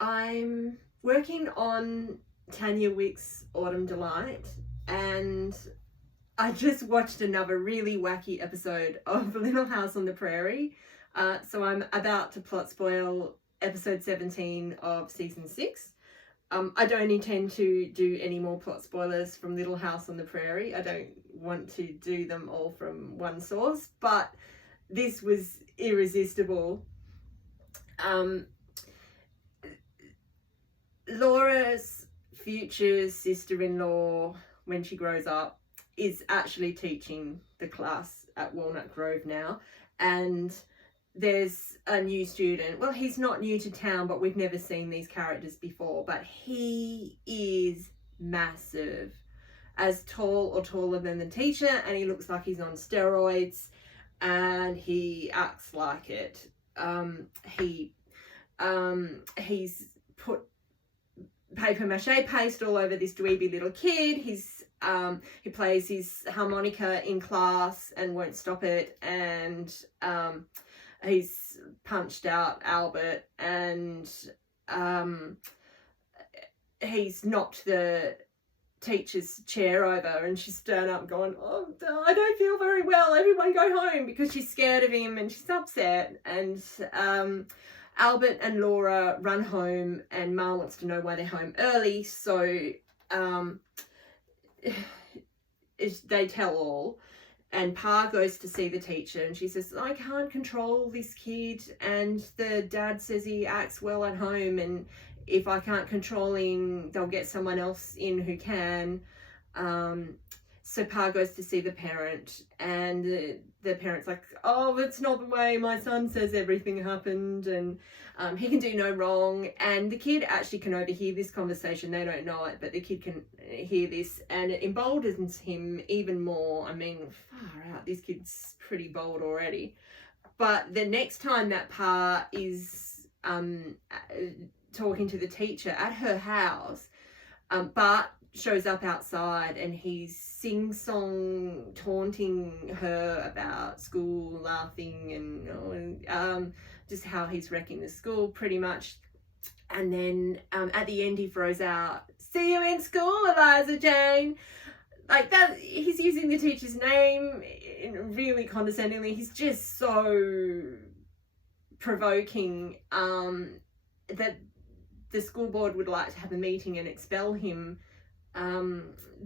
I'm working on Tania Wicks' Autumn Delight, and I just watched another really wacky episode of Little House on the Prairie. So I'm about to plot spoil episode 17 of season 6. I don't intend to do any more plot spoilers from Little House on the Prairie. I don't want to do them all from one source, but this was irresistible. Laura's future sister-in-law, when she grows up, is actually teaching the class at Walnut Grove now, and there's a new student. Well, he's not new to town, but we've never seen these characters before, but he is massive, as tall or taller than the teacher, and he looks like he's on steroids, and he acts like it. He's put paper mache paste all over this dweeby little kid. He plays his harmonica in class and won't stop it, and he's punched out Albert, and he's knocked the teacher's chair over, and she's stood up going, "Oh, I don't feel very well, everyone go home," because she's scared of him and she's upset. And Albert and Laura run home, and Ma wants to know why they're home early, so they tell all. And Pa goes to see the teacher, and she says, "I can't control this kid, and the dad says he acts well at home, and if I can't control him, they'll get someone else in who can." So Pa goes to see the parent, and the parent's like, "Oh, it's not the way my son says everything happened, and he can do no wrong." And the kid actually can overhear this conversation. They don't know it, but the kid can hear this, and it emboldens him even more. I mean, far out, this kid's pretty bold already. But the next time that Pa is talking to the teacher at her house, Bart shows up outside, and he's sing-song taunting her about school, laughing, and just how he's wrecking the school pretty much. And then at the end he throws out, "See you in school, Eliza Jane." Like that, he's using the teacher's name really condescendingly. He's just so provoking that the school board would like to have a meeting and expel him.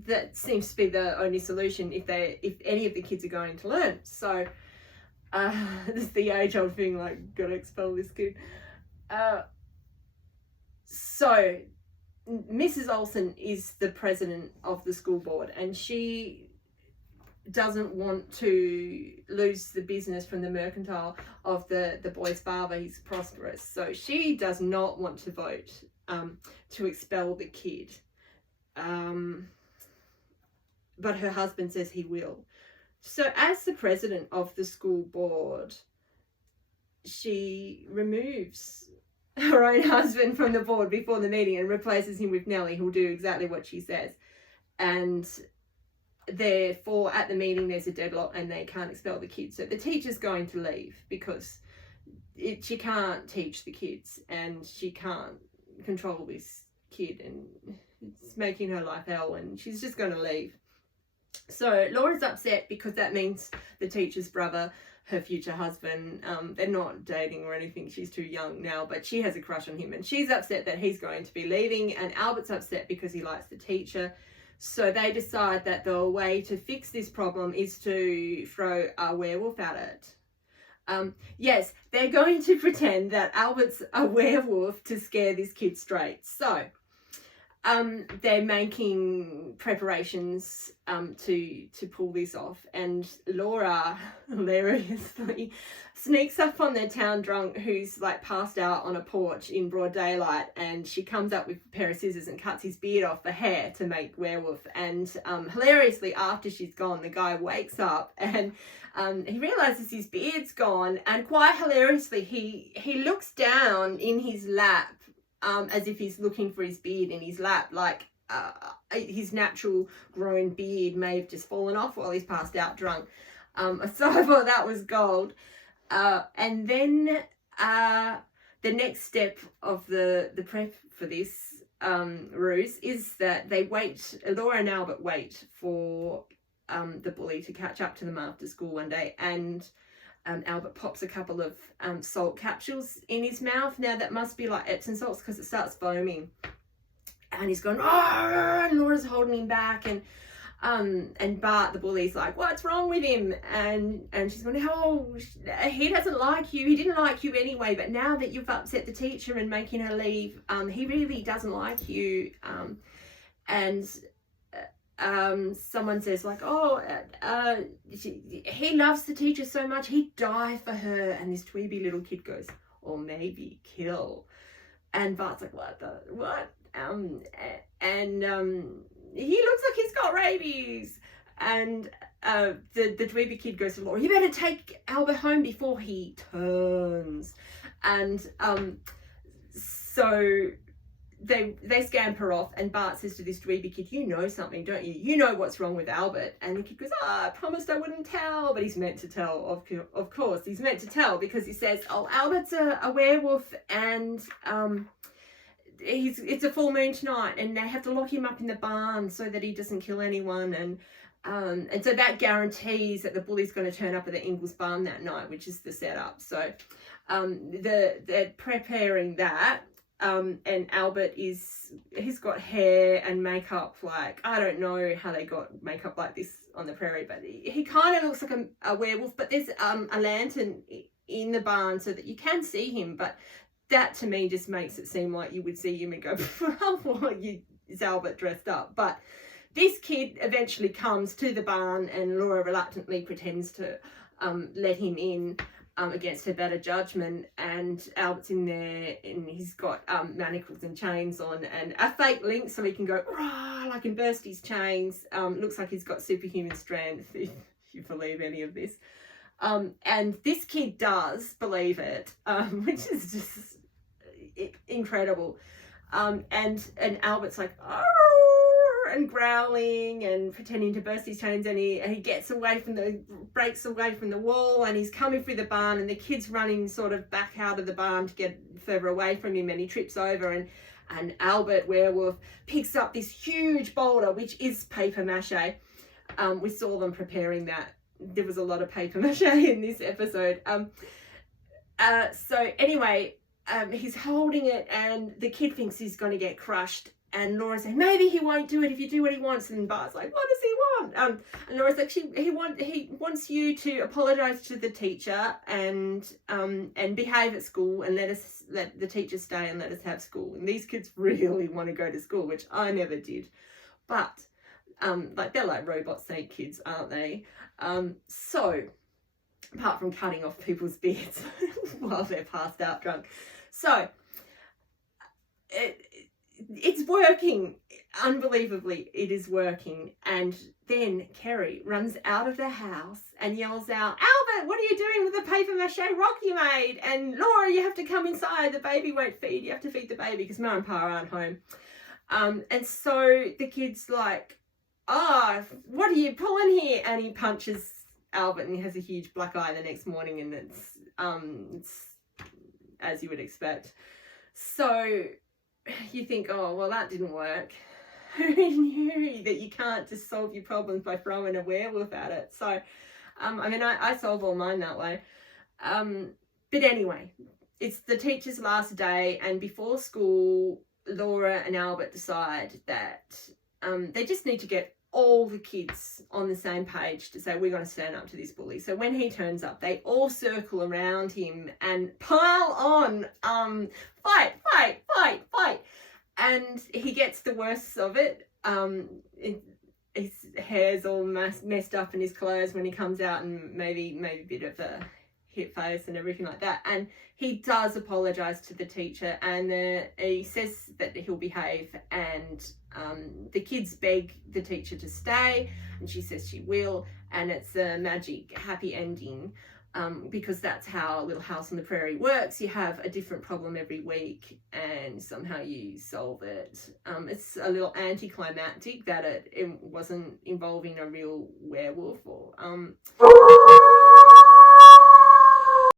That seems to be the only solution if any of the kids are going to learn. So this is the age-old thing, like, gotta expel this kid. So Mrs. Olsen is the president of the school board, and she doesn't want to lose the business from the mercantile of the boy's father. He's prosperous, so she does not want to vote to expel the kid. But her husband says he will. So as the president of the school board, she removes her own husband from the board before the meeting and replaces him with Nellie, who'll do exactly what she says. And therefore at the meeting there's a deadlock and they can't expel the kids. So the teacher's going to leave because she can't teach the kids, and she can't control this kid, and it's making her life hell, and she's just going to leave. So Laura's upset because that means the teacher's brother, her future husband, they're not dating or anything, she's too young now, but she has a crush on him, and she's upset that he's going to be leaving, and Albert's upset because he likes the teacher. So they decide that the way to fix this problem is to throw a werewolf at it. Yes, they're going to pretend that Albert's a werewolf to scare this kid straight. So they're making preparations to pull this off, and Laura hilariously sneaks up on the town drunk who's like passed out on a porch in broad daylight, and she comes up with a pair of scissors and cuts his beard off the hair to make werewolf. And hilariously, after she's gone, the guy wakes up and he realizes his beard's gone, and quite hilariously he looks down in his lap as if he's looking for his beard in his lap, like his natural grown beard may have just fallen off while he's passed out drunk. So I thought that was gold. And then the next step of the prep for this ruse is that they wait, Laura and Albert wait for the bully to catch up to them after school one day, and Albert pops a couple of salt capsules in his mouth. Now that must be like Epsom salts, because it starts foaming, and he's going, oh, and Laura's holding him back, and Bart, the bully's like, what's wrong with him? And she's going, oh, he doesn't like you. He didn't like you anyway, but now that you've upset the teacher and making her leave, he really doesn't like you. And someone says like, oh, he loves the teacher so much, he'd die for her. And this dweeby little kid goes, or maybe kill. And Bart's like, what? He looks like he's got rabies. And the dweeby kid goes to Laura, you better take Albert home before he turns. And so they scamper off, and Bart says to this dweeby kid, you know something, don't you? You know what's wrong with Albert. And the kid goes, I promised I wouldn't tell. But he's meant to tell, of course. He's meant to tell, because he says, oh, Albert's a werewolf, and it's a full moon tonight, and they have to lock him up in the barn so that he doesn't kill anyone. And so that guarantees that the bully's going to turn up at the Ingalls barn that night, which is the setup. So they're preparing that. And Albert he's got hair and makeup, like, I don't know how they got makeup like this on the prairie, but he kind of looks like a werewolf. But there's a lantern in the barn so that you can see him, but that to me just makes it seem like you would see him and go, well, is Albert dressed up? But this kid eventually comes to the barn, and Laura reluctantly pretends to let him in against her better judgment. And Albert's in there, and he's got manacles and chains on, and a fake link so he can go, rah, like, and burst his chains. Looks like he's got superhuman strength, if you believe any of this. And this kid does believe it, which is just incredible. And Albert's like, oh, and growling and pretending to burst his chains, and he gets away breaks away from the wall, and he's coming through the barn, and the kid's running sort of back out of the barn to get further away from him, and he trips over, and Albert werewolf picks up this huge boulder, which is paper mache. We saw them preparing that. There was a lot of paper mache in this episode. So anyway, he's holding it, and the kid thinks he's going to get crushed. And Laura's saying, maybe he won't do it if you do what he wants. And Bart's like, what does he want? And Laura's like, he wants you to apologise to the teacher and behave at school, and let the teacher stay and let us have school. And these kids really want to go to school, which I never did. But like, they're like robot snake kids, aren't they? So apart from cutting off people's beards while they're passed out drunk. So it's working. Unbelievably, it is working. And then Kerry runs out of the house and yells out, Albert, what are you doing with the paper mache rock you made? And Laura, you have to come inside. The baby won't feed. You have to feed the baby because Mum and Pa aren't home. And so the kid's like, what are you pulling here? And he punches Albert, and he has a huge black eye the next morning, and it's as you would expect. So you think, oh, well, that didn't work. Who knew that you can't just solve your problems by throwing a werewolf at it? So, I mean, I solve all mine that way. But anyway, it's the teacher's last day, and before school, Laura and Albert decide that they just need to get all the kids on the same page to say, we're going to stand up to this bully. So when he turns up, they all circle around him and pile on, fight. And he gets the worst of it. His hair's all messed up in his clothes when he comes out, and maybe a bit of a hit face and everything like that. And he does apologise to the teacher, and he says that he'll behave, and the kids beg the teacher to stay, and she says she will, and it's a magic happy ending, because that's how Little House on the Prairie works. You have a different problem every week, and somehow you solve it. It's a little anticlimactic that it wasn't involving a real werewolf, or